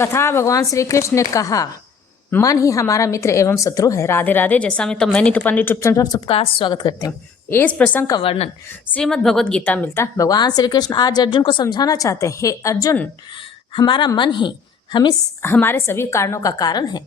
कथा भगवान श्री कृष्ण ने कहा, मन ही हमारा मित्र एवं शत्रु है। राधे राधे। जैसा मैं तो मैंने तो पंडित यूट्यूब चैनल पर सबका स्वागत करती हूँ। इस प्रसंग का वर्णन श्रीमद् भगवद गीता मिलता है। भगवान श्री कृष्ण आज अर्जुन को समझाना चाहते हैं, हे अर्जुन, हमारा मन ही हमारे सभी कारणों का कारण है।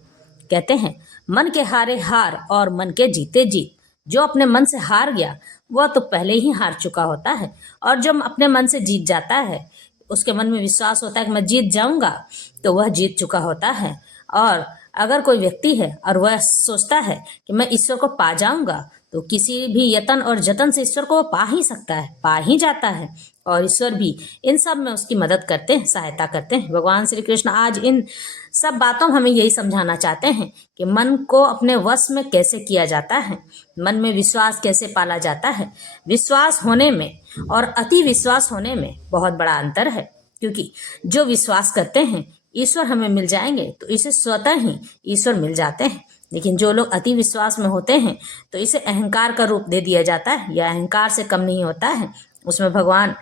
कहते हैं, मन के हारे हार और मन के जीते जीत। जो अपने मन से हार गया वह तो पहले ही हार चुका होता है, और जो अपने मन से जीत जाता है उसके मन में विश्वास होता है कि मैं जीत जाऊंगा, तो वह जीत चुका होता है। और अगर कोई व्यक्ति है और वह सोचता है कि मैं ईश्वर को पा जाऊंगा, तो किसी भी यतन और जतन से ईश्वर को वो पा ही सकता है, पा ही जाता है। और ईश्वर भी इन सब में उसकी मदद करते हैं, सहायता करते हैं। भगवान श्री कृष्ण आज इन सब बातों में हमें यही समझाना चाहते हैं कि मन को अपने वश में कैसे किया जाता है, मन में विश्वास कैसे पाला जाता है। विश्वास होने में और अति विश्वास होने में बहुत बड़ा अंतर है, क्योंकि जो विश्वास करते हैं ईश्वर हमें मिल जाएंगे, तो इसे स्वतः ही ईश्वर मिल जाते हैं। लेकिन जो लोग अति विश्वास में होते हैं तो इसे अहंकार का रूप दे दिया जाता है, या अहंकार से कम नहीं होता है। उसमें भगवान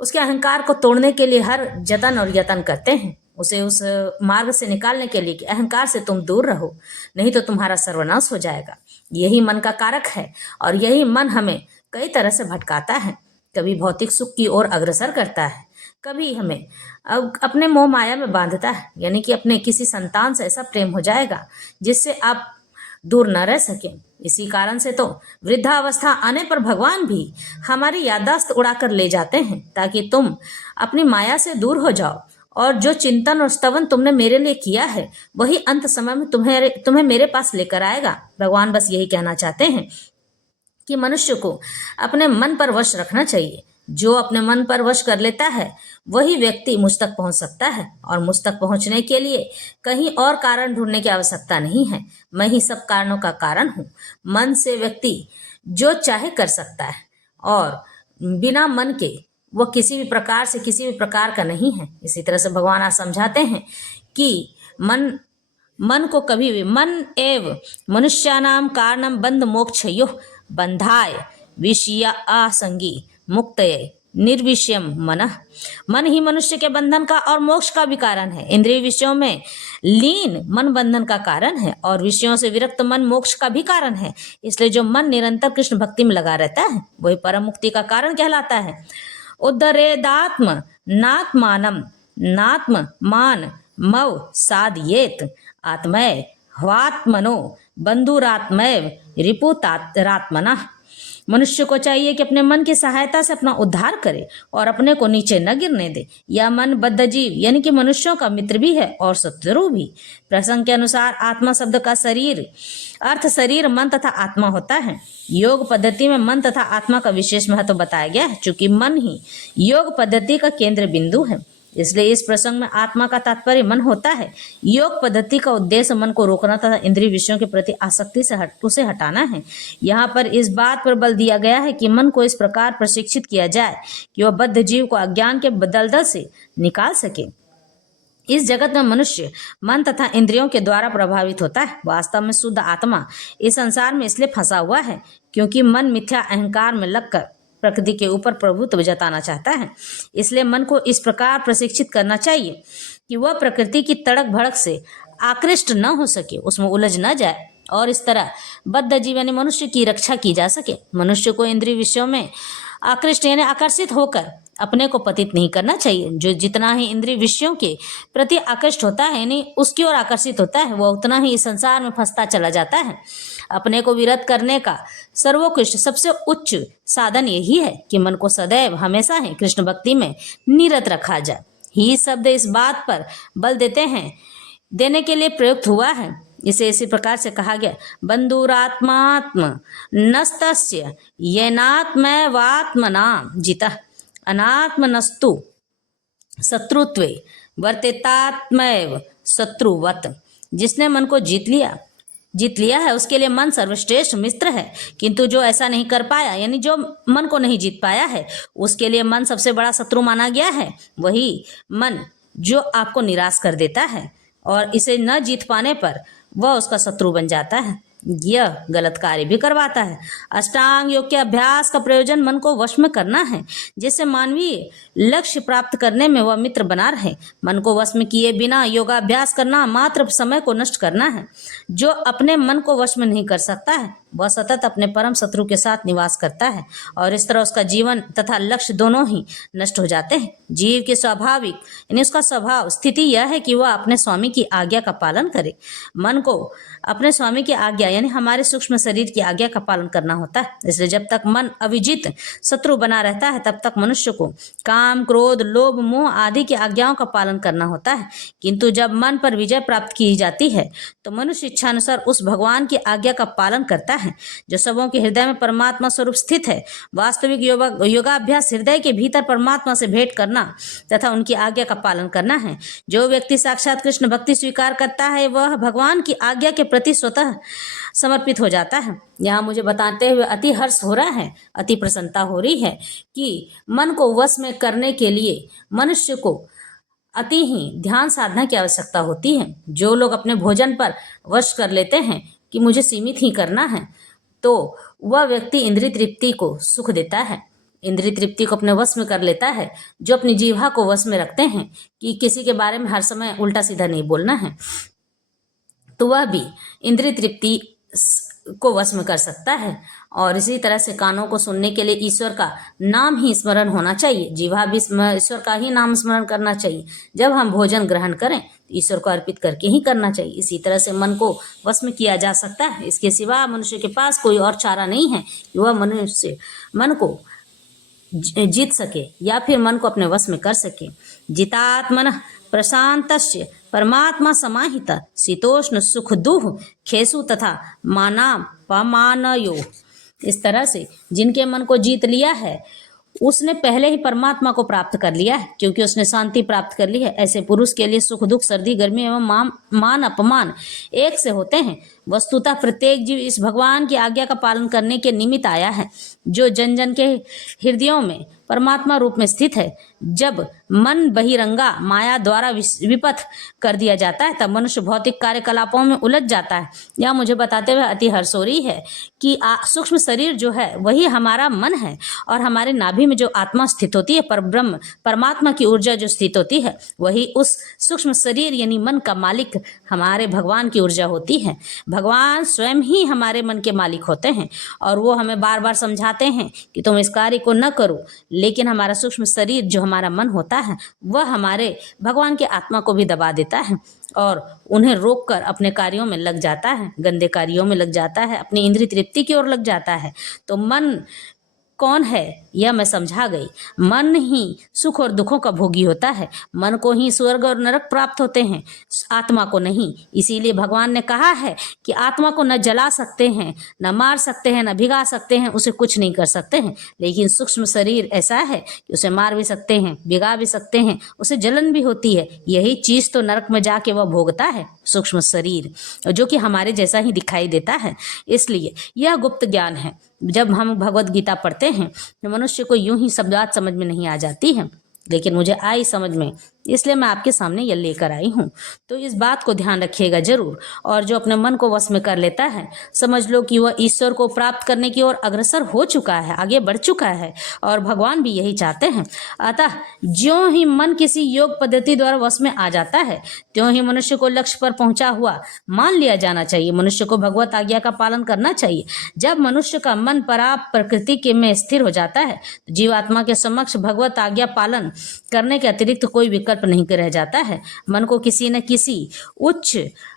उसके अहंकार को तोड़ने के लिए हर जतन और यतन करते हैं, उसे उस मार्ग से निकालने के लिए कि अहंकार से तुम दूर रहो, नहीं तो तुम्हारा सर्वनाश हो जाएगा। यही मन का कारक है, और यही मन हमें कई तरह से भटकाता है। कभी भौतिक सुख की ओर अग्रसर करता है, कभी हमें अपने मोह माया में बांधता है, यानी कि अपने किसी संतान से ऐसा प्रेम हो जाएगा जिससे आप दूर न रह सकें। इसी कारण से तो वृद्धावस्था आने पर भगवान भी हमारी याददाश्त उड़ाकर ले जाते हैं, ताकि तुम अपनी माया से दूर हो जाओ, और जो चिंतन और स्तवन तुमने मेरे लिए किया है वही अंत समय में तुम्हें मेरे पास लेकर आएगा। भगवान बस यही कहना चाहते हैं कि मनुष्य को अपने मन पर वश रखना चाहिए। जो अपने मन पर वश कर लेता है वही व्यक्ति मुझ तक पहुंच सकता है, और मुझ तक पहुंचने के लिए कहीं और कारण ढूंढने की आवश्यकता नहीं है। मैं ही सब कारणों का कारण हूँ। मन से व्यक्ति जो चाहे कर सकता है, और बिना मन के वह किसी भी प्रकार का नहीं है। इसी तरह से भगवान आज समझाते हैं कि मन को कभी भी मन एव मनुष्यानाम कारणम बंध मोक्षयोः बंधाय विषय आसंगी मुक्तये निर्विषयम मन ही मनुष्य के बंधन का और मोक्ष का भी कारण है। इंद्रिय विषयों में लीन मन बंधन का कारण है, और विषयों से विरक्त मन मोक्ष का भी कारण है। इसलिए जो मन निरंतर कृष्ण भक्ति में लगा रहता है वही परम मुक्ति का कारण कहलाता है। उद्धरेदात्म नात्मानम नात्म मान मव साधयेत आत्मय ह्वात्मनो बंधुरात्मैव रिपुतात्मना। मनुष्य को चाहिए कि अपने मन की सहायता से अपना उद्धार करे और अपने को नीचे न गिरने दे। यह मन बद्ध जीव यानी कि मनुष्यों का मित्र भी है और शत्रु भी। प्रसंग के अनुसार आत्मा शब्द का अर्थ शरीर, मन तथा आत्मा होता है। योग पद्धति में मन तथा आत्मा का विशेष महत्व बताया गया है, चूंकि मन ही योग पद्धति का केंद्र बिंदु है। इसलिए इस प्रसंग में आत्मा का तात्पर्य मन होता है। योग पद्धति का उद्देश्य मन को रोकना तथा इंद्रिय विषयों के प्रति आसक्ति से उसे हटाना है। यहाँ पर इस बात पर बल दिया गया है कि मन को इस प्रकार प्रशिक्षित किया जाए कि वह बद्ध जीव को अज्ञान के दलदल से निकाल सके। इस जगत में मनुष्य मन तथा इंद्रियों के द्वारा प्रभावित होता है। वास्तव में शुद्ध आत्मा इस संसार में इसलिए फंसा हुआ है क्योंकि मन मिथ्या अहंकार में लगकर प्रकृति के ऊपर प्रभुत्व जताना चाहता है। इसलिए मन को इस प्रकार प्रशिक्षित करना चाहिए कि वह प्रकृति की तड़क भड़क से आकृष्ट न हो सके, उसमें उलझ न जाए, और इस तरह बद्ध जीव यानी मनुष्य की रक्षा की जा सके। मनुष्य को इंद्रिय विषयों में आकृष्ट यानी आकर्षित होकर अपने को पतित नहीं करना चाहिए। जो जितना ही इंद्रिय विषयों के प्रति आकृष्ट होता है यानी उसकी ओर आकर्षित होता है, वह उतना ही इस संसार में फंसता चला जाता है। अपने को विरत करने का सर्वोत्कृष्ट सबसे उच्च साधन यही है कि मन को सदैव हमेशा ही कृष्ण भक्ति में निरत रखा जाए। ही शब्द इस बात पर बल देने के लिए प्रयुक्त हुआ है। इसे इसी प्रकार से कहा गया, बंधुरात्मात्म नस्तस्य येनात्मैवात्मना जितः अनात्मनस्तु शत्रुत्वे वर्तेतात्मैव शत्रुवत्। जिसने मन को जीत लिया है उसके लिए मन सर्वश्रेष्ठ मित्र है, किंतु जो ऐसा नहीं कर पाया यानी जो मन को नहीं जीत पाया है उसके लिए मन सबसे बड़ा शत्रु माना गया है। वही मन जो आपको निराश कर देता है और इसे न जीत पाने पर वह उसका शत्रु बन जाता है। यह गलत कार्य भी करवाता है। अष्टांग योग के अभ्यास का प्रयोजन मन को वश में करना है, जिससे मानवीय लक्ष्य प्राप्त करने में वह मित्र बना रहे। मन को वश में किए बिना योगाभ्यास करना मात्र समय को नष्ट करना है। जो अपने मन को वश में नहीं कर सकता है वह सतत अपने परम शत्रु के साथ निवास करता है और इस तरह उसका जीवन तथा लक्ष्य दोनों ही नष्ट हो जाते हैं। जीव की स्वाभाविक यानी उसका स्वभाव स्थिति यह है कि वह अपने स्वामी की आज्ञा का पालन करे। मन को अपने स्वामी की आज्ञा यानी हमारे सूक्ष्म शरीर की आज्ञा का पालन करना होता है। इसलिए जब तक मन अविजित शत्रु बना रहता है तब तक मनुष्य को काम, क्रोध, लोभ, मोह आदि की आज्ञाओं का पालन करना होता है। किंतु जब मन पर विजय प्राप्त की जाती है तो मनुष्य इच्छानुसार उस भगवान की आज्ञा का पालन करता है जो सबों के हृदय में परमात्मा स्वरूप स्थित है। वास्तविक योगाभ्यास हृदय के भीतर परमात्मा से भेंट करना तथा उनकी आज्ञा का पालन करना है। जो व्यक्ति साक्षात कृष्ण भक्ति स्वीकार करता है वह भगवान की आज्ञा के प्रति स्वतः समर्पित हो जाता है। यहाँ मुझे बताते हुए अति हर्ष हो रहा है, अति प्रसन्नता हो रही है कि मन को वश में करने के लिए मनुष्य को अति ही ध्यान साधना की आवश्यकता होती है। जो लोग अपने भोजन पर वश कर लेते हैं कि मुझे सीमित ही करना है तो वह व्यक्ति इंद्रिय तृप्ति को सुख देता है, इंद्रिय तृप्ति को अपने वश में कर लेता है। जो अपनी जीवा को वश में रखते हैं कि किसी के बारे में हर समय उल्टा सीधा नहीं बोलना है तो वह भी इंद्रिय तृप्ति को वश में कर सकता है। और इसी तरह से कानों को सुनने के लिए ईश्वर का नाम ही स्मरण होना चाहिए, जीवा भी ईश्वर का ही नाम स्मरण करना चाहिए। जब हम भोजन ग्रहण करें तो ईश्वर को अर्पित करके ही करना चाहिए। इसी तरह से मन को वश में किया जा सकता है। इसके सिवा मनुष्य के पास कोई और चारा नहीं है कि वह मनुष्य मन को जीत सके या फिर मन को अपने वश में कर सके। जितात्मन प्रशांतस्य परमात्मा समाहित शीतोष्ण सुख दुह खेसु तथा मानापमानयो। इस तरह से जिनके मन को जीत लिया है उसने पहले ही परमात्मा को प्राप्त कर लिया है, क्योंकि उसने शांति प्राप्त कर ली है। ऐसे पुरुष के लिए सुख दुख, सर्दी गर्मी एवं मान अपमान एक से होते हैं। वस्तुतः प्रत्येक जीव इस भगवान की आज्ञा का पालन करने के निमित्त आया है जो जन जन के हृदयों में परमात्मा रूप में स्थित है। जब मन बहिरंगा माया द्वारा विपथ कर दिया जाता है तब मनुष्य भौतिक कार्यकलापों में उलझ जाता है। यह मुझे बताते हुए अति हर्ष हो रही है कि सूक्ष्म शरीर जो है वही हमारा मन है और हमारे नाभि में जो आत्मा स्थित होती है, पर ब्रह्म परमात्मा की ऊर्जा जो स्थित होती है वही उस सूक्ष्म शरीर यानी मन का मालिक हमारे भगवान की ऊर्जा होती है। भगवान स्वयं ही हमारे मन के मालिक होते हैं और वो हमें बार बार समझाते हैं कि तुम इस कार्य को न करो, लेकिन हमारा सूक्ष्म शरीर जो हमारा मन होता है वह हमारे भगवान के आत्मा को भी दबा देता है और उन्हें रोककर अपने कार्यों में लग जाता है, गंदे कार्यों में लग जाता है, अपनी इंद्रिय तृप्ति की ओर लग जाता है। तो मन कौन है यह मैं समझा गई। मन ही सुख और दुखों का भोगी होता है। मन को ही स्वर्ग और नरक प्राप्त होते हैं, आत्मा को नहीं। इसीलिए भगवान ने कहा है कि आत्मा को न जला सकते हैं, न मार सकते हैं, न भिगा सकते हैं, उसे कुछ नहीं कर सकते हैं। लेकिन सूक्ष्म शरीर ऐसा है कि उसे मार भी सकते हैं, भिगा भी सकते हैं, उसे जलन भी होती है। यही चीज तो नरक में जाके वह भोगता है, सूक्ष्म शरीर, जो कि हमारे जैसा ही दिखाई देता है। इसलिए यह गुप्त ज्ञान है। जब हम भगवत गीता पढ़ते हैं तो मनुष्य को यूं ही सब बात समझ में नहीं आ जाती है, लेकिन मुझे आई समझ में, इसलिए मैं आपके सामने यह लेकर आई हूँ। तो इस बात को ध्यान रखिएगा जरूर। और जो अपने मन को वश में कर लेता है समझ लो कि वह ईश्वर को प्राप्त करने की ओर अग्रसर हो चुका है, आगे बढ़ चुका है और भगवान भी यही चाहते हैं। अतः ज्यों ही मन किसी योग पद्धति द्वारा वश में आ जाता है त्यों ही मनुष्य को लक्ष्य पर पहुंचा हुआ मान लिया जाना चाहिए। मनुष्य को भगवत आज्ञा का पालन करना चाहिए। जब मनुष्य का मन पराप प्रकृति के में स्थिर हो जाता है तो जीवात्मा के समक्ष भगवत आज्ञा पालन करने के अतिरिक्त कोई विकल्प नहीं रह जाता है। मन को किसी न किसी उच्च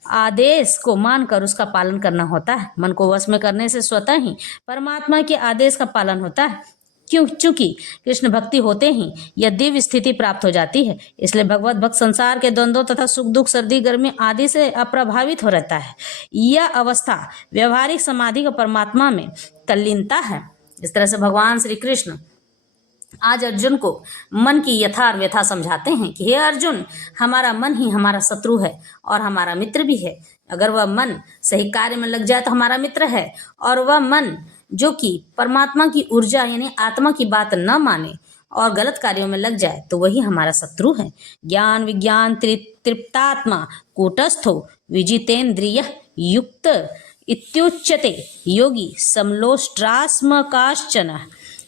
आदेश को मानकर उसका पालन करना होता है। मन को वश में करने से स्वतः ही परमात्मा के आदेश का पालन होता है। चूंकि कृष्ण भक्ति होते ही यह दिव्य स्थिति प्राप्त हो जाती है, इसलिए भगवत भक्त संसार के द्वंद्वों तथा सुख दुख, सर्दी गर्मी आदि से अप्रभावित हो रहता है। यह अवस्था व्यवहारिक समाधि का परमात्मा में तल्लीनता है। इस तरह से भगवान श्री कृष्ण आज अर्जुन को मन की यथार्थ व्यथा समझाते हैं कि हे अर्जुन, हमारा मन ही हमारा शत्रु है और हमारा मित्र भी है। अगर वह मन सही कार्य में लग जाए तो हमारा मित्र है, और वह मन जो कि परमात्मा की ऊर्जा यानी आत्मा की बात न माने और गलत कार्यों में लग जाए तो वही हमारा शत्रु है। ज्ञान विज्ञान तृप्तात्मा कूटस्थो विजितेन्द्रिय युक्त इत्युच्यते योगी समलोष्ट्रास्मकाश्चन।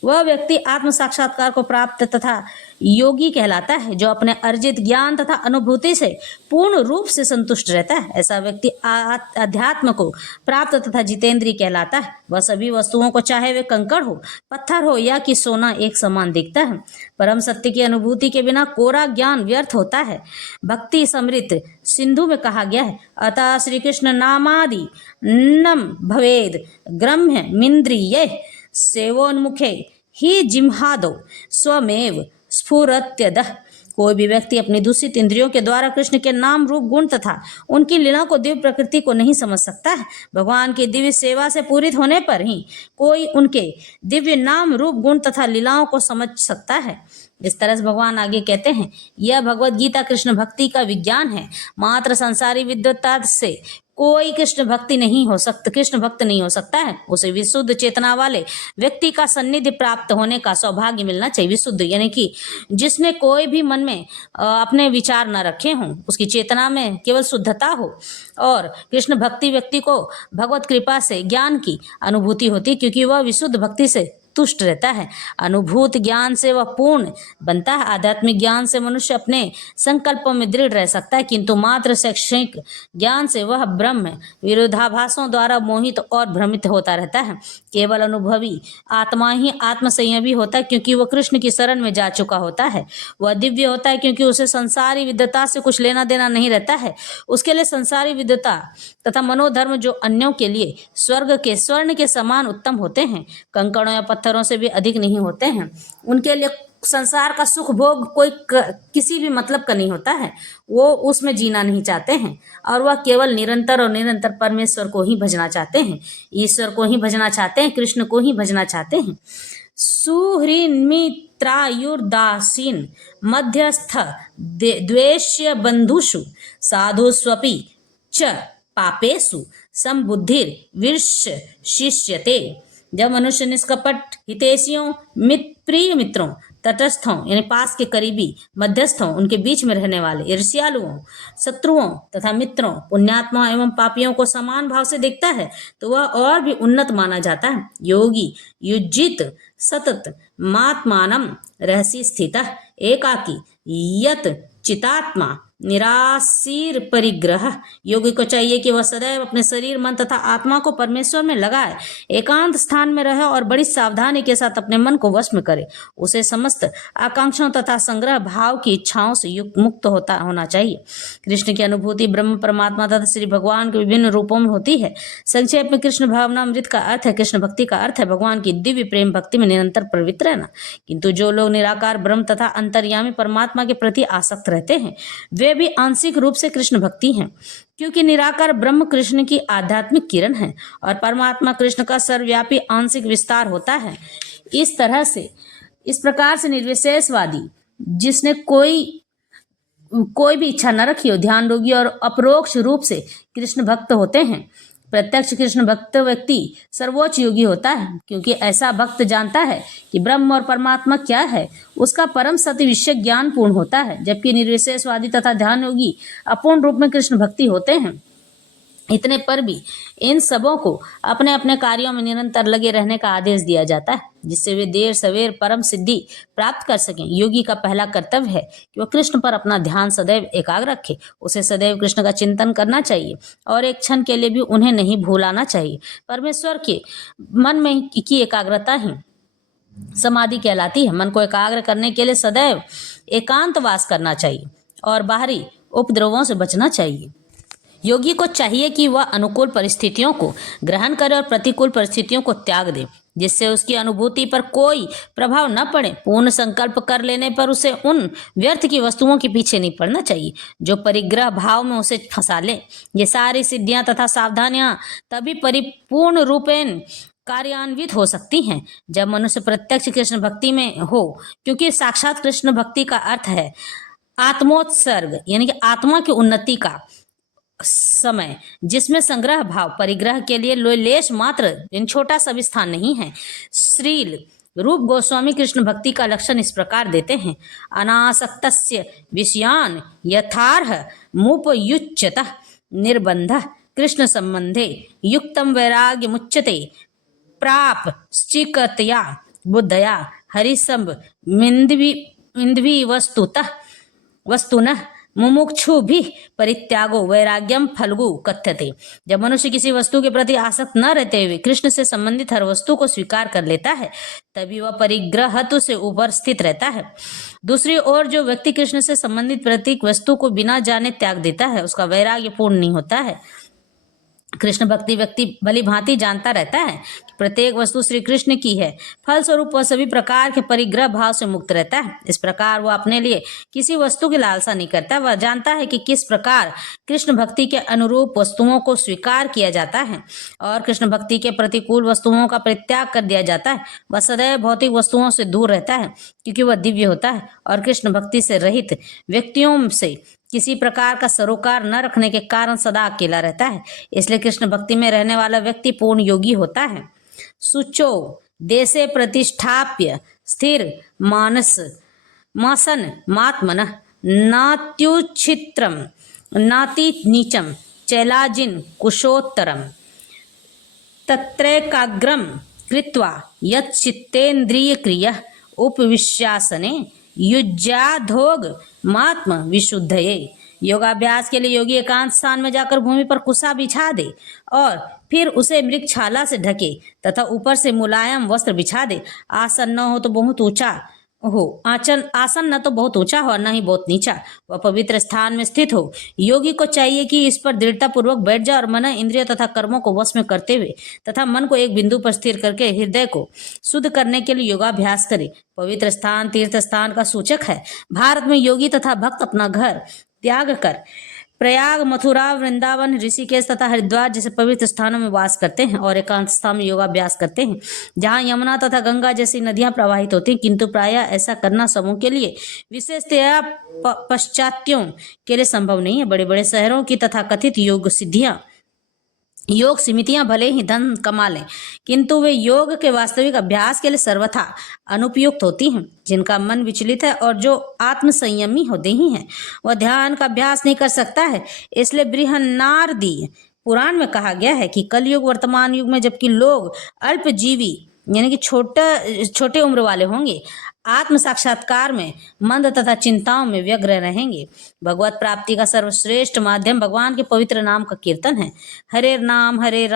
वह व्यक्ति आत्म साक्षात्कार को प्राप्त तथा योगी कहलाता है जो अपने अर्जित ज्ञान तथा अनुभूति से पूर्ण रूप से संतुष्ट रहता है। ऐसा व्यक्ति अध्यात्म को प्राप्त तथा जितेंद्रिय कहलाता है। वह सभी वस्तुओं को, चाहे वे कंकड़ हो, पत्थर हो या कि सोना, एक समान दिखता है। परम सत्य की अनुभूति के बिना कोरा ज्ञान व्यर्थ होता है। भक्ति समृत सिंधु में कहा गया है, अतः श्री कृष्ण नामादि नम भवेद ग्रह्यमिंद्रिये सेवोन्मुखे ही जिम्हादो स्वमेव स्फुरत्यदः। कोई भी व्यक्ति अपनी दूषित इंद्रियों के द्वारा कृष्ण के नाम, रूप, गुण तथा उनकी लीला को, दिव्य प्रकृति को नहीं समझ सकता है। भगवान की दिव्य सेवा से पूरित होने पर ही कोई उनके दिव्य नाम, रूप, गुण तथा लीलाओं को समझ सकता है। इस तरह से भगवान आगे कहते हैं, यह भगवद गीता कृष्ण भक्ति का विज्ञान है। मात्र संसारी विद्वत्ता से कोई कृष्ण भक्त नहीं हो सकता है। उसे विशुद्ध चेतना वाले व्यक्ति का सान्निध्य प्राप्त होने का सौभाग्य मिलना चाहिए। विशुद्ध यानी कि जिसने कोई भी मन में अपने विचार न रखे हों, उसकी चेतना में केवल शुद्धता हो। और कृष्ण भक्ति व्यक्ति को भगवत कृपा से ज्ञान की अनुभूति होती, क्योंकि वह विशुद्ध भक्ति से तुष्ट रहता है। अनुभूत ज्ञान से वह पूर्ण बनता है। आध्यात्मिक ज्ञान से मनुष्य अपने संकल्पों में दृढ़ रह सकता है, किंतु मात्र शैक्षणिक ज्ञान से वह ब्रह्म विरोधाभासों द्वारा मोहित और भ्रमित होता रहता है। केवल अनुभवी आत्मा ही आत्मसंयमी होता है, क्योंकि वह कृष्ण की शरण में जा चुका होता है। वह दिव्य होता है, क्योंकि उसे संसारी विद्वता से कुछ लेना देना नहीं रहता है। उसके लिए संसारी विद्वता तथा मनोधर्म जो अन्यों के लिए स्वर्ग के स्वर्ण के समान उत्तम होते हैं, कंकड़ों या पत्थरों से भी अधिक नहीं होते हैं। उनके लिए संसार का सुख भोग कोई किसी भी मतलब का नहीं होता है। वो उसमें जीना नहीं चाहते हैं और वह केवल निरंतर परमेश्वर को ही भजना चाहते हैं, ईश्वर को ही भजना चाहते हैं, कृष्ण को ही भजना चाहते हैं। सुहृन्मित्रायुर्दासीन मध्यस्थ द्वेष्य बंधुषु साधुस्वपि च पापेषु संबुद्धिर विर्ष्य शिष्यते। जब मनुष्य निष्कपट हितैषियों, प्रिय मित्रों, तटस्थों यानी पास के करीबी, मध्यस्थों उनके बीच में रहने वाले, ईर्ष्यालुओं, शत्रुओं तथा मित्रों, पुण्यात्माओं एवं पापियों को समान भाव से देखता है तो वह और भी उन्नत माना जाता है। योगी युजित सतत मात्मानम रहसी स्थितः एकाकी यत चितात्मा निराशीर परिग्रह। योगी को चाहिए कि वह सदैव अपने शरीर, मन तथा आत्मा को परमेश्वर में लगाए, एकांत स्थान में रहे और बड़ी सावधानी के साथ अपने मन को वश में करे। उसे समस्त आकांक्षाओं तथा संग्रह भाव की इच्छाओं से मुक्त होना चाहिए। कृष्ण की अनुभूति ब्रह्म, परमात्मा तथा श्री भगवान के विभिन्न रूपों में होती है। संक्षेप में कृष्ण भावनामृत का अर्थ है, कृष्ण भक्ति का अर्थ है भगवान की दिव्य प्रेम भक्ति में निरंतर प्रवृत्त रहना। किंतु जो लोग निराकार ब्रह्म तथा अंतर्यामी परमात्मा के प्रति आसक्त रहते हैं, वे भी आंशिक रूप से कृष्ण भक्ति हैं, क्योंकि निराकार ब्रह्म कृष्ण की आध्यात्मिक किरण है और परमात्मा कृष्ण का सर्वव्यापी आंशिक विस्तार होता है। इस प्रकार से निर्विशेषवादी, जिसने कोई भी इच्छा न रखी हो, ध्यान रोगी और अपरोक्ष रूप से कृष्ण भक्त होते हैं। प्रत्यक्ष कृष्ण भक्त व्यक्ति सर्वोच्च योगी होता है, क्योंकि ऐसा भक्त जानता है कि ब्रह्म और परमात्मा क्या है। उसका परम सत्य विषय ज्ञान पूर्ण होता है, जबकि निर्विशेषवादी तथा ध्यान योगी अपूर्ण रूप में कृष्ण भक्ति होते हैं। इतने पर भी इन सबों को अपने अपने कार्यों में निरंतर लगे रहने का आदेश दिया जाता है, जिससे वे देर सवेर परम सिद्धि प्राप्त कर सकें। योगी का पहला कर्तव्य है कि वह कृष्ण पर अपना ध्यान सदैव एकाग्र रखे। उसे सदैव कृष्ण का चिंतन करना चाहिए और एक क्षण के लिए भी उन्हें नहीं भूलाना चाहिए। परमेश्वर के मन में की एकाग्रता ही समाधि कहलाती है। मन को एकाग्र करने के लिए सदैव एकांतवास करना चाहिए और बाहरी उपद्रवों से बचना चाहिए। योगी को चाहिए कि वह अनुकूल परिस्थितियों को ग्रहण करे और प्रतिकूल परिस्थितियों को त्याग दे, जिससे उसकी अनुभूति पर कोई प्रभाव न पड़े। पूर्ण संकल्प कर लेने पर उसे उन व्यर्थ की वस्तुओं के पीछे नहीं पड़ना चाहिए जो परिग्रह भाव में उसे फंसा ले। ये सारी सिद्धियां तथा सावधानियां तभी परिपूर्ण रूपेण कार्यान्वित हो सकती हैं जब मनुष्य प्रत्यक्ष कृष्ण भक्ति में हो, क्योंकि साक्षात कृष्ण भक्ति का अर्थ है आत्मोत्सर्ग, यानी कि आत्मा की उन्नति का समय, जिसमें संग्रह भाव परिग्रह के लिए लेश मात्र इन छोटा सा भी स्थान नहीं है। श्रील रूप गोस्वामी कृष्ण भक्ति का लक्षण इस प्रकार देते हैं, अनासक्तस्य विषयान यथार्ह मुपयुच्यतः निर्बंध कृष्ण संबंधे युक्तम वैराग्य मुच्यते प्राप श्चिकतया बुद्धया हरिसंभ मिंद्वी वस्तुनः मुमुक्षु भी परित्यागो वैराग्यम फलगु कथ्यते। जब मनुष्य किसी वस्तु के प्रति आसक्त न रहते हुए कृष्ण से संबंधित हर वस्तु को स्वीकार कर लेता है तभी वह परिग्रहत्व से ऊपर स्थित रहता है। दूसरी ओर जो व्यक्ति कृष्ण से संबंधित प्रत्येक वस्तु को बिना जाने त्याग देता है उसका वैराग्य पूर्ण नहीं होता है। कृष्ण भक्ति व्यक्ति भली भांति जानता रहता है कि प्रत्येक वस्तु श्री कृष्ण की है, फलस्वरूप वह सभी प्रकार के परिग्रह भाव से मुक्त रहता है। इस प्रकार वह अपने लिए किसी वस्तु की लालसा नहीं करता। वह जानता है कि किस प्रकार कृष्ण भक्ति के अनुरूप वस्तुओं को स्वीकार किया जाता है और कृष्ण भक्ति के प्रतिकूल वस्तुओं का परित्याग कर दिया जाता है। वह सदैव भौतिक वस्तुओं से दूर रहता है क्योंकि वह दिव्य होता है और कृष्ण भक्ति से रहित व्यक्तियों से किसी प्रकार का सरोकार न रखने के कारण सदा अकेला रहता है। इसलिए कृष्ण भक्ति में रहने वाला व्यक्ति पूर्ण योगी होता है। सुचो देशे प्रतिष्ठाप्य स्थिर मानस मासन मात्मन नात्युच्छित्रम नाति नीचम चैलाजिन कुशोत्तरम तत्रैकाग्रम कृत्वा यच्चित्तेन्द्रिय क्रियः उपविश्यासने युज्याधोग मात्म विशुद्धये। योगाभ्यास के लिए योगी एकांत स्थान में जाकर भूमि पर कुसा बिछा दे और फिर उसे मृगछाला से ढके तथा ऊपर से मुलायम वस्त्र बिछा दे। आसन न हो तो बहुत ऊंचा हो आसन न तो बहुत ऊंचा हो और न ही बहुत नीचा। वह पवित्र स्थान में स्थित हो। योगी को चाहिए कि इस पर दृढ़ता पूर्वक बैठ जाए और मन इंद्रियों तथा कर्मों को वश में करते हुए तथा मन को एक बिंदु पर स्थिर करके हृदय को शुद्ध करने के लिए योगाभ्यास करे। पवित्र स्थान तीर्थ स्थान का सूचक है। भारत में योगी तथा भक्त अपना घर त्याग कर प्रयाग मथुरा वृंदावन ऋषिकेश तथा हरिद्वार जैसे पवित्र स्थानों में वास करते हैं और एकांत स्थान में योगाभ्यास करते हैं जहां यमुना तथा गंगा जैसी नदियां प्रवाहित होती हैं। किंतु प्रायः ऐसा करना सबों के लिए विशेषतया पश्चात्यों के लिए संभव नहीं है। बड़े बड़े शहरों की तथा कथित योग समितियां भले ही धन कमा लें किंतु वे योग के वास्तविक अभ्यास के लिए सर्वथा अनुपयुक्त होती हैं। जिनका मन विचलित है और जो आत्म संयमी होते ही हैं वह ध्यान का अभ्यास नहीं कर सकता है। इसलिए बृहन्नारदी पुराण में कहा गया है कि कलयुग वर्तमान युग में जबकि लोग अल्पजीवी यानी कि छोटे उम्र वाले होंगे, आत्म साक्षात्कार में मंद तथा चिंताओं में व्यग्र रहेंगे। भगवत प्राप्ति का सर्वश्रेष्ठ माध्यम भगवान के पवित्र नाम का कीर्तन है। हरे राम हरे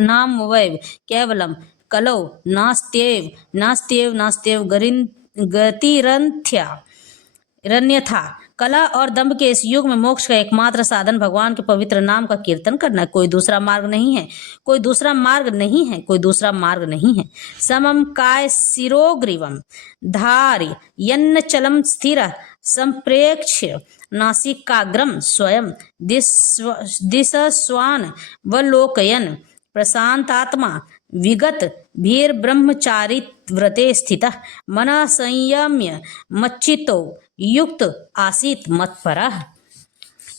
नाम वैव केवलम कलौ नास्त्येव गतिरन्यथा। कला और दंभ के इस युग में मोक्ष का एकमात्र साधन भगवान के पवित्र नाम का कीर्तन करना है। कोई दूसरा मार्ग नहीं है। समम काय शिरोग्रीवम धारि यन्न चलम स्थिर संप्रेक्ष्य नासिकाग्रम स्वयं दिशस्वान वलोकयन प्रशांतात्मा विगत भीर ब्रह्मचारिव्रते स्थितः मनः संयम्य मच्चितो युक्त आसीत मत्परः।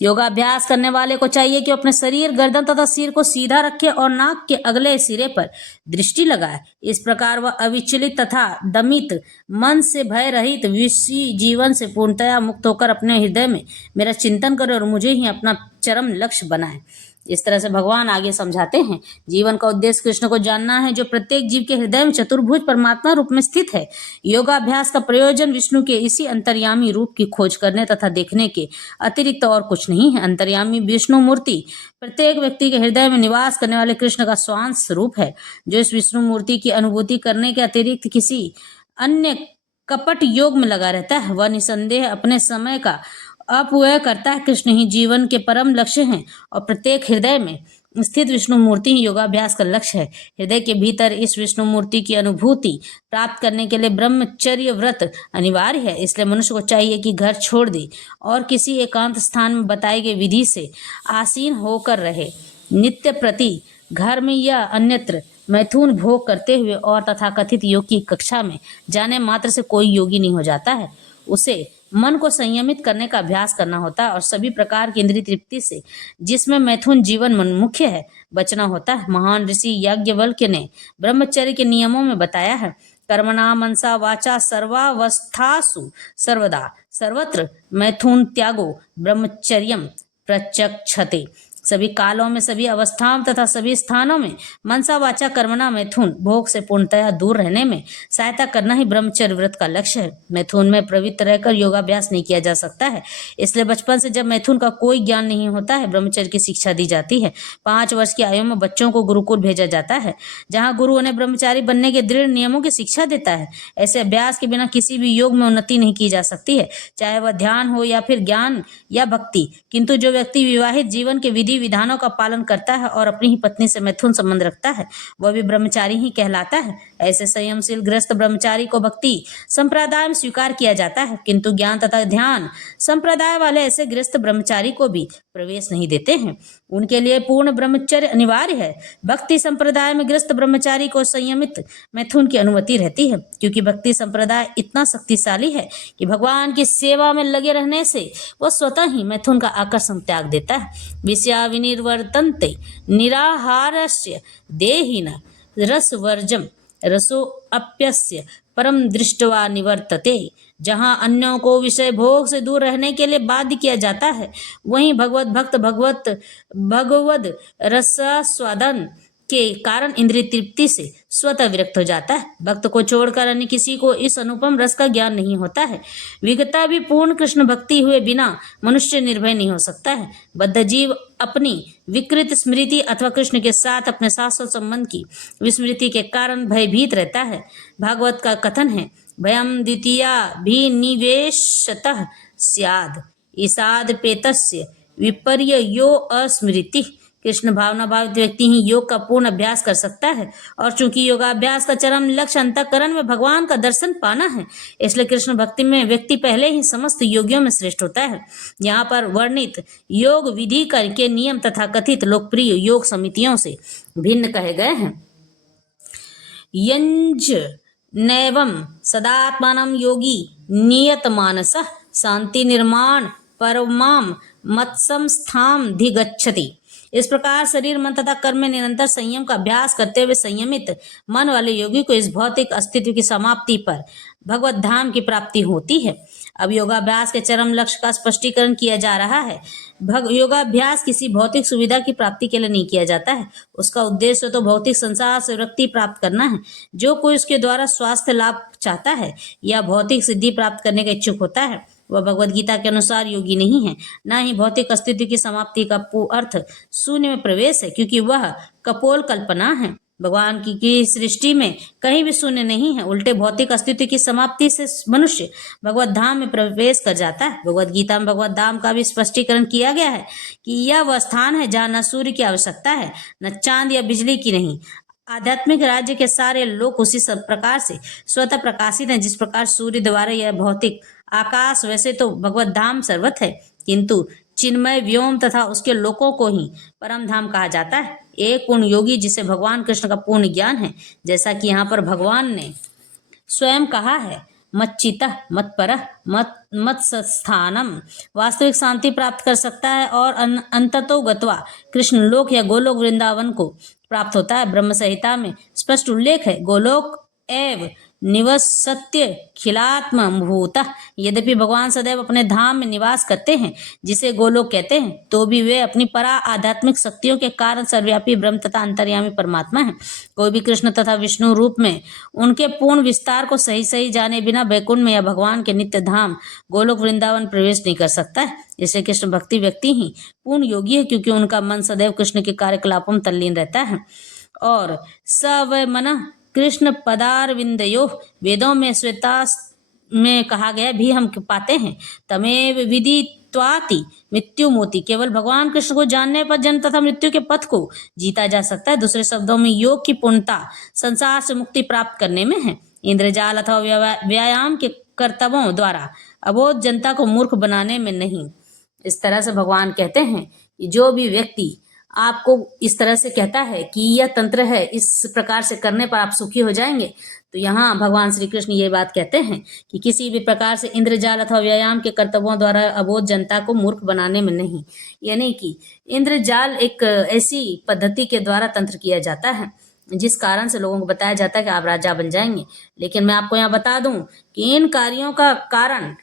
योगाभ्यास करने वाले को चाहिए कि अपने शरीर गर्दन तथा सिर को सीधा रखे और नाक के अगले सिरे पर दृष्टि लगाए। इस प्रकार वह अविचलित तथा दमित मन से भय रहित विषय जीवन से पूर्णतया मुक्त होकर अपने हृदय में मेरा चिंतन करे और मुझे ही अपना चरम लक्ष्य बनाए। इस तरह से भगवान आगे समझाते हैं, जीवन का उद्देश्य कृष्ण को जानना है जो प्रत्येक जीव के हृदय में चतुर्भुज परमात्मा रूप में स्थित है। योगाभ्यास का प्रयोजन विष्णु के इसी अंतर्यामी रूप की खोज करने तथा देखने के अतिरिक्त और कुछ नहीं है। अंतर्यामी विष्णु मूर्ति प्रत्येक व्यक्ति के हृदय में निवास करने वाले कृष्ण का स्वांश रूप है। जो इस विष्णु मूर्ति की अनुभूति करने के अतिरिक्त किसी अन्य कपट योग में लगा रहता है वह निसंदेह अपने समय का अपव्यय करता है। कृष्ण ही जीवन के परम लक्ष्य हैं और प्रत्येक हृदय में स्थित विष्णु मूर्ति ही योगाभ्यास का लक्ष्य है। हृदय के भीतर इस विष्णु मूर्ति की अनुभूति प्राप्त करने के लिए ब्रह्मचर्य व्रत अनिवार्य है। इसलिए मनुष्य को चाहिए कि घर छोड़ दे और किसी एकांत स्थान में बताई गई विधि से आसीन होकर रहे। नित्य प्रति घर में या अन्यत्र मैथुन भोग करते हुए और तथाकथित योग की कक्षा में जाने मात्र से कोई योगी नहीं हो जाता है। उसे मन को संयमित करने का अभ्यास करना होता है और सभी प्रकार की इंद्रिय तृप्ति से, जिसमें मैथुन जीवन मन मुख्य है, बचना होता है। महान ऋषि याज्ञवल्क्य ने ब्रह्मचर्य के नियमों में बताया है, कर्मणा मनसा वाचा सर्वावस्थासु सर्वदा सर्वत्र मैथुन त्यागो ब्रह्मचर्यम प्रचक्षते। सभी कालों में, सभी अवस्थाओं तथा सभी स्थानों में मनसा वाचा कर्मणा मैथुन भोग से पूर्णतया दूर रहने में सहायता करना ही ब्रह्मचर्य व्रत का लक्ष्य है। मैथुन में प्रवृत्त रहकर योगाभ्यास नहीं किया जा सकता है। इसलिए बचपन से जब मैथुन का कोई ज्ञान नहीं होता है, ब्रह्मचर्य की शिक्षा दी जाती है। 5 वर्ष की आयु में बच्चों को गुरुकुल भेजा जाता है, जहाँ गुरु उन्हें ब्रह्मचारी बनने के दृढ़ नियमों की शिक्षा देता है। ऐसे अभ्यास के बिना किसी भी योग में उन्नति नहीं की जा सकती है, चाहे वह ध्यान हो या फिर ज्ञान या भक्ति। किंतु जो व्यक्ति विवाहित जीवन के विधि विधानों का पालन करता है और अपनी ही पत्नी से मैथुन संबंध रखता है, वह भी ब्रह्मचारी ही कहलाता है। ऐसे संयमशील गृहस्थ ब्रह्मचारी को भक्ति संप्रदाय में स्वीकार किया जाता है, किंतु ज्ञान तथा ध्यान संप्रदाय वाले ऐसे गृहस्थ ब्रह्मचारी को भी प्रवेश नहीं देते हैं। उनके लिए पूर्ण ब्रह्मचर्य अनिवार्य है। भक्ति संप्रदाय में गृहस्थ ब्रह्मचारी को संयमित मैथुन की अनुमति रहती है, क्योंकि भक्ति संप्रदाय इतना शक्तिशाली है कि भगवान की सेवा में लगे रहने से वह स्वतः ही मैथुन का आकर्षण त्याग देता है। विषया विनिर्वर्तन्ते निराहारस्य देहिन रसवर्जम रसो अप्यस्य परम दृष्टवा निवर्तते। जहाँ अन्यों को विषय भोग से दूर रहने के लिए बाध्य किया जाता है, वहीं भगवत भक्त भगवद रसास्वादन के कारण इंद्रिय तृप्ति से स्वतः विरक्त हो जाता है। भक्त को छोड़कर अन्य किसी को इस अनुपम रस का ज्ञान नहीं होता है। विगता भी पूर्ण कृष्ण भक्ति हुए बिना मनुष्य निर्भय नहीं हो सकता है। बद्ध जीव अपनी विकृत स्मृति अथवा कृष्ण के साथ अपने शाश्वत संबंध की विस्मृति के कारण भयभीत रहता है। भागवत का कथन है, भयम द्वितीया भी निवेशतः स्याद ईसाद पेतस्य विपर्य यो अस्मृति। कृष्ण भावना भावित व्यक्ति ही योग का पूर्ण अभ्यास कर सकता है, और चूंकि योगाभ्यास का चरम लक्ष्य अंतःकरण में भगवान का दर्शन पाना है, इसलिए कृष्ण भक्ति में व्यक्ति पहले ही समस्त योगियों में श्रेष्ठ होता है। यहाँ पर वर्णित योग विधि के नियम तथा कथित लोकप्रिय योग समितियों से भिन्न कहे गए हैं। यंज नैवं सदात्मानं योगी नियत मानसः शांति निर्माण परमाम मत्संस्थाम धिगच्छति। इस प्रकार शरीर मन तथा कर्म में निरंतर संयम का अभ्यास करते हुए संयमित मन वाले योगी को इस भौतिक अस्तित्व की समाप्ति पर भगवत धाम की प्राप्ति होती है। अब योगाभ्यास के चरम लक्ष्य का स्पष्टीकरण किया जा रहा है। योगाभ्यास किसी भौतिक सुविधा की प्राप्ति के लिए नहीं किया जाता है। उसका उद्देश्य तो भौतिक संसार से विरक्ति प्राप्त करना है। जो कोई उसके द्वारा स्वास्थ्य लाभ चाहता है या भौतिक सिद्धि प्राप्त करने का इच्छुक होता है, वह भगवद गीता के अनुसार योगी नहीं है। न ही भौतिक अस्तित्व की समाप्ति का अर्थ शून्य में प्रवेश है, क्योंकि वह कपोल कल्पना है। भगवान की सृष्टि में कहीं भी शून्य नहीं है। उल्टे भौतिक अस्तित्व की समाप्ति से मनुष्य भगवत धाम में प्रवेश कर जाता है। भगवत गीता में भगवत धाम का भी स्पष्टीकरण किया गया है कि यह वह स्थान है जहाँ न सूर्य की आवश्यकता है, न चांद या बिजली की नहीं। आध्यात्मिक राज्य के सारे लोक उसी सब प्रकार से स्वतः प्रकाशित हैं, जिस प्रकार सूर्य द्वारा यह भौतिक आकाश वैसे तो भगवत धाम सर्वत्र है, किंतु चिन्मय व्योम तथा उसके लोकों को ही परम धाम कहा जाता है। एक पूर्ण योगी जिसे भगवान कृष्ण का पूर्ण ज्ञान है, जैसा कि यहाँ पर भगवान ने स्वयं कहा है, मच्चितः मत्परः मत्स्थानम, वास्तविक शांति प्राप्त कर सकता है और अंततो गत्वा कृष्ण लोक या गोलोक वृंदावन को प्राप्त होता है। ब्रह्म संहिता में स्पष्ट उल्लेख है, गोलोक एव निवसत्य खिलात्म भूतः। यद्यपि भगवान सदैव अपने धाम में निवास करते हैं, जिसे गोलोक कहते हैं, तो भी वे अपनी परा आध्यात्मिक शक्तियों के कारण सर्वव्यापी ब्रह्म तथा अंतर्यामी परमात्मा है। कोई भी कृष्ण तथा विष्णु रूप में उनके पूर्ण विस्तार को सही सही जाने बिना वैकुंठ में या भगवान के नित्य धाम गोलोक वृंदावन प्रवेश नहीं कर सकता है। इसलिए कृष्ण भक्ति व्यक्ति ही पूर्ण योगी है, क्योंकि उनका मन सदैव कृष्ण के कार्यकलापों में तल्लीन रहता है। और स वै मन कृष्ण पदारविंदयो, वेदों में श्वेता में कहा गया भी हम पाते हैं, तमेव विदित्वाति मृत्यु मोति। केवल भगवान कृष्ण को जानने पर जन्म तथा मृत्यु के पथ को जीता जा सकता है। दूसरे शब्दों में योग की पूर्णता संसार से मुक्ति प्राप्त करने में है, इंद्रजाल अथवा व्यायाम के कर्तव्यों द्वारा अबोध जनता को मूर्ख बनाने में नहीं। इस तरह से भगवान कहते हैं कि जो भी व्यक्ति आपको इस तरह से कहता है कि यह तंत्र है, इस प्रकार से करने पर आप सुखी हो जाएंगे, तो यहाँ भगवान श्री कृष्ण ये बात कहते हैं कि किसी भी प्रकार से इंद्रजाल अथवा व्यायाम के कर्तव्यों द्वारा अबोध जनता को मूर्ख बनाने में नहीं। यानी कि इंद्रजाल एक ऐसी पद्धति के द्वारा तंत्र किया जाता है जिस कारण से लोगों को बताया जाता है कि आप राजा बन जाएंगे। लेकिन मैं आपको यहाँ बता दूं कि इन कार्यों का कारण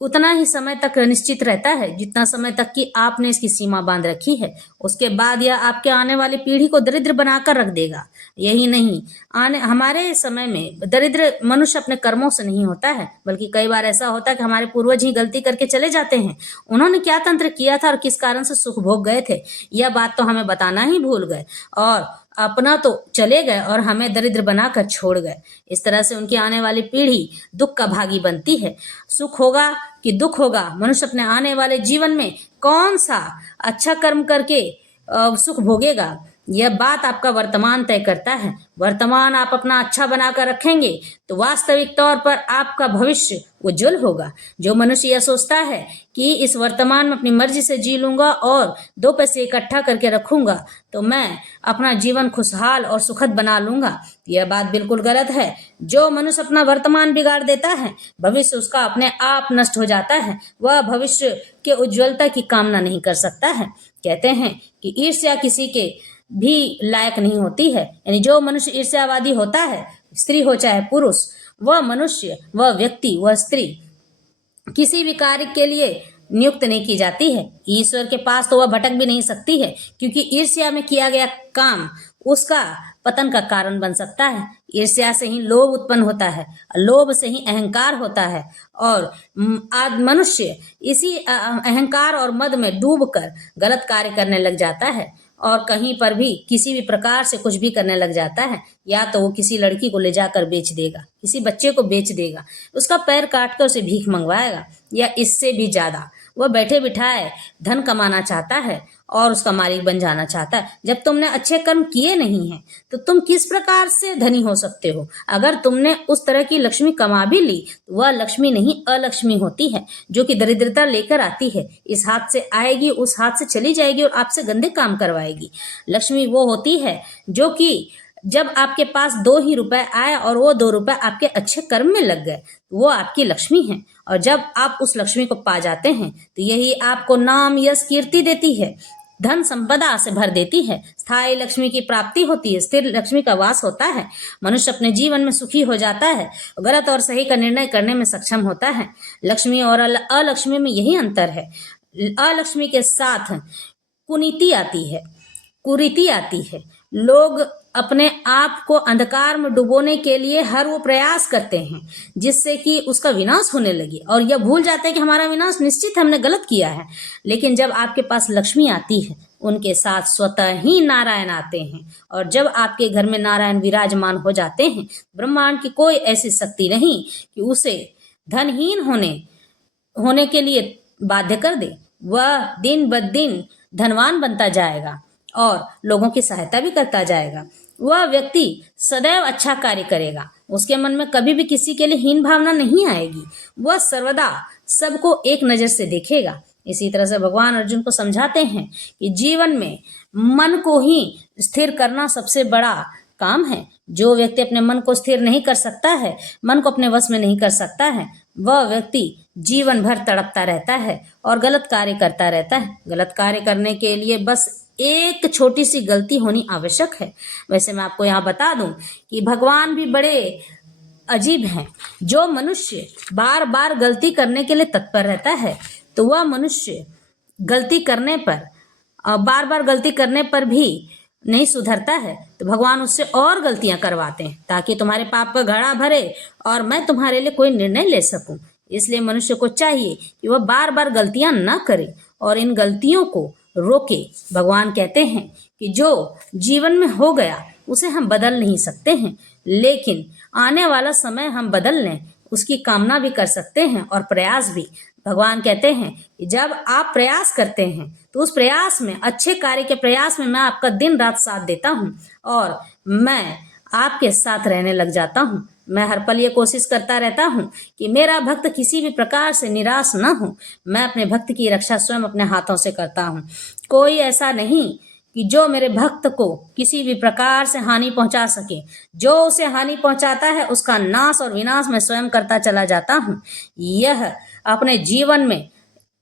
उतना ही समय तक निश्चित रहता है जितना समय तक कि आपने इसकी सीमा बांध रखी है। उसके बाद यह आपके आने वाली पीढ़ी को दरिद्र बनाकर रख देगा। यही नहीं, आने हमारे समय में दरिद्र मनुष्य अपने कर्मों से नहीं होता है, बल्कि कई बार ऐसा होता है कि हमारे पूर्वज ही गलती करके चले जाते हैं। उन्होंने क्या तंत्र किया था और किस कारण से सुख भोग गए थे, यह बात तो हमें बताना ही भूल गए और अपना तो चले गए और हमें दरिद्र बनाकर छोड़ गए। इस तरह से उनकी आने वाली पीढ़ी दुख का भागी बनती है। सुख होगा कि दुख होगा, मनुष्य अपने आने वाले जीवन में कौन सा अच्छा कर्म करके सुख भोगेगा, यह बात आपका वर्तमान तय करता है। वर्तमान आप अपना अच्छा बनाकर रखेंगे तो वास्तविक तौर पर आपका भविष्य उज्जवल होगा। जो मनुष्य यह सोचता है कि इस वर्तमान में अपनी मर्जी से जी लूंगा और 2 पैसे इकट्ठा करके रखूंगा तो मैं अपना जीवन खुशहाल और सुखद बना लूंगा, यह बात बिल्कुल गलत है। जो मनुष्य अपना वर्तमान बिगाड़ देता है, भविष्य उसका अपने आप नष्ट हो जाता है। वह भविष्य के उज्ज्वलता की कामना नहीं कर सकता है। कहते हैं कि ईर्ष्या किसी के भी लायक नहीं होती है। यानी जो मनुष्य ईर्ष्यावादी होता है, स्त्री हो चाहे पुरुष, वह मनुष्य, वह व्यक्ति, वह स्त्री किसी भी कार्य के लिए नियुक्त नहीं की जाती है। ईश्वर के पास तो वह भटक भी नहीं सकती है, क्योंकि ईर्ष्या में किया गया काम उसका पतन का कारण बन सकता है। ईर्ष्या से ही लोभ उत्पन्न होता है, लोभ से ही अहंकार होता है और मनुष्य इसी अहंकार और मद में डूबकर गलत कार्य करने लग जाता है और कहीं पर भी किसी भी प्रकार से कुछ भी करने लग जाता है। या तो वो किसी लड़की को ले जाकर बेच देगा, किसी बच्चे को बेच देगा, उसका पैर काट कर उसे भीख मंगवाएगा, या इससे भी ज्यादा वह बैठे बिठाए धन कमाना चाहता है और उसका मालिक बन जाना चाहता है। जब तुमने अच्छे कर्म किए नहीं हैं तो तुम किस प्रकार से धनी हो सकते हो? अगर तुमने उस तरह की लक्ष्मी कमा भी ली तो वह लक्ष्मी नहीं अलक्ष्मी होती है, जो कि दरिद्रता लेकर आती है। इस हाथ से आएगी, उस हाथ से चली जाएगी और आपसे गंदे काम करवाएगी। लक्ष्मी वो होती है जो कि जब आपके पास 2 ही रुपए आए और वो 2 रुपए आपके अच्छे कर्म में लग गए, वो आपकी लक्ष्मी है। और जब आप उस लक्ष्मी को पा जाते हैं तो यही आपको नाम, यश, कीर्ति देती है, धन संपदा से भर देती है, स्थायी लक्ष्मी की प्राप्ति होती है, स्थिर लक्ष्मी का वास होता है। मनुष्य अपने जीवन में सुखी हो जाता है, गलत और सही का निर्णय करने में सक्षम होता है। लक्ष्मी और अलक्ष्मी में यही अंतर है। अलक्ष्मी के साथ कुनीति आती है, कुरीति आती है। लोग अपने आप को अंधकार में डुबोने के लिए हर वो प्रयास करते हैं जिससे कि उसका विनाश होने लगे, और यह भूल जाते हैं कि हमारा विनाश निश्चित हमने गलत किया है। लेकिन जब आपके पास लक्ष्मी आती है, उनके साथ स्वतः ही नारायण आते हैं, और जब आपके घर में नारायण विराजमान हो जाते हैं, ब्रह्मांड की कोई ऐसी शक्ति नहीं कि उसे धनहीन होने के लिए बाध्य कर दे। वह दिन ब दिन धनवान बनता जाएगा और लोगों की सहायता भी करता जाएगा। वह व्यक्ति सदैव अच्छा कार्य करेगा, उसके मन में कभी भी किसी के लिए हीन भावना नहीं आएगी। वह सर्वदा सबको एक नजर से देखेगा। इसी तरह से भगवान अर्जुन को समझाते हैं कि जीवन में मन को ही स्थिर करना सबसे बड़ा काम है। जो व्यक्ति अपने मन को स्थिर नहीं कर सकता है, मन को अपने वश में नहीं कर सकता है, वह व्यक्ति जीवन भर तड़पता रहता है और गलत कार्य करता रहता है। गलत कार्य करने के लिए बस एक छोटी सी गलती होनी आवश्यक है। वैसे मैं आपको यहाँ बता दूं कि भगवान भी बड़े अजीब हैं। जो मनुष्य बार बार गलती करने के लिए तत्पर रहता है, तो वह मनुष्य गलती करने पर, बार बार गलती करने पर भी नहीं सुधरता है, तो भगवान उससे और गलतियां करवाते हैं ताकि तुम्हारे पाप का घड़ा भरे और मैं तुम्हारे लिए कोई निर्णय ले सकूं। इसलिए मनुष्य को चाहिए कि वह बार बार गलतियां न करे और इन गलतियों को रोके। भगवान कहते हैं कि जो जीवन में हो गया उसे हम बदल नहीं सकते हैं, लेकिन आने वाला समय हम बदल लें उसकी कामना भी कर सकते हैं और प्रयास भी। भगवान कहते हैं कि जब आप प्रयास करते हैं तो उस प्रयास में, अच्छे कार्य के प्रयास में, मैं आपका दिन रात साथ देता हूं और मैं आपके साथ रहने लग जाता हूं। मैं हर पल ये कोशिश करता रहता हूं कि मेरा भक्त किसी भी प्रकार से निराश न हो। मैं अपने भक्त की रक्षा स्वयं अपने हाथों से करता हूं। कोई ऐसा नहीं कि जो मेरे भक्त को किसी भी प्रकार से हानि पहुंचा सके। जो उसे हानि पहुंचाता है उसका नाश और विनाश मैं स्वयं करता चला जाता हूं। यह अपने जीवन में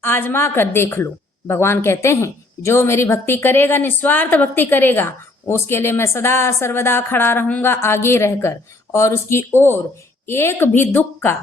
आजमा कर देख लो। भगवान कहते हैं जो मेरी भक्ति करेगा, निस्वार्थ भक्ति करेगा, उसके लिए मैं सदा सर्वदा खड़ा रहूंगा आगे रहकर, और उसकी ओर एक भी दुख का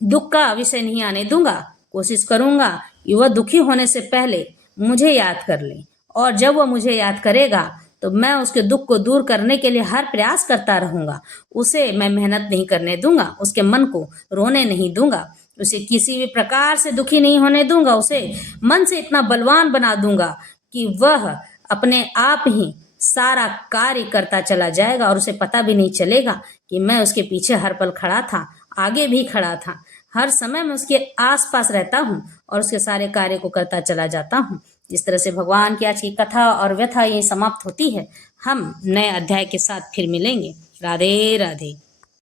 दुख का विषय नहीं आने दूंगा। कोशिश करूंगा कि वह दुखी होने से पहले मुझे याद कर ले, और जब वह मुझे याद करेगा तो मैं उसके दुख को दूर करने के लिए हर प्रयास करता रहूंगा। उसे मैं मेहनत नहीं करने दूंगा, उसके मन को रोने नहीं दूंगा, उसे किसी भी प्रकार से दुखी नहीं होने दूंगा। उसे मन से इतना बलवान बना दूंगा कि वह अपने आप ही सारा कार्य करता चला जाएगा और उसे पता भी नहीं चलेगा कि मैं उसके पीछे हर पल खड़ा था, आगे भी खड़ा था। हर समय मैं उसके आसपास रहता हूँ और उसके सारे कार्य को करता चला जाता हूँ। इस तरह से भगवान की आज की कथा और व्यथा यही समाप्त होती है। हम नए अध्याय के साथ फिर मिलेंगे। राधे राधे।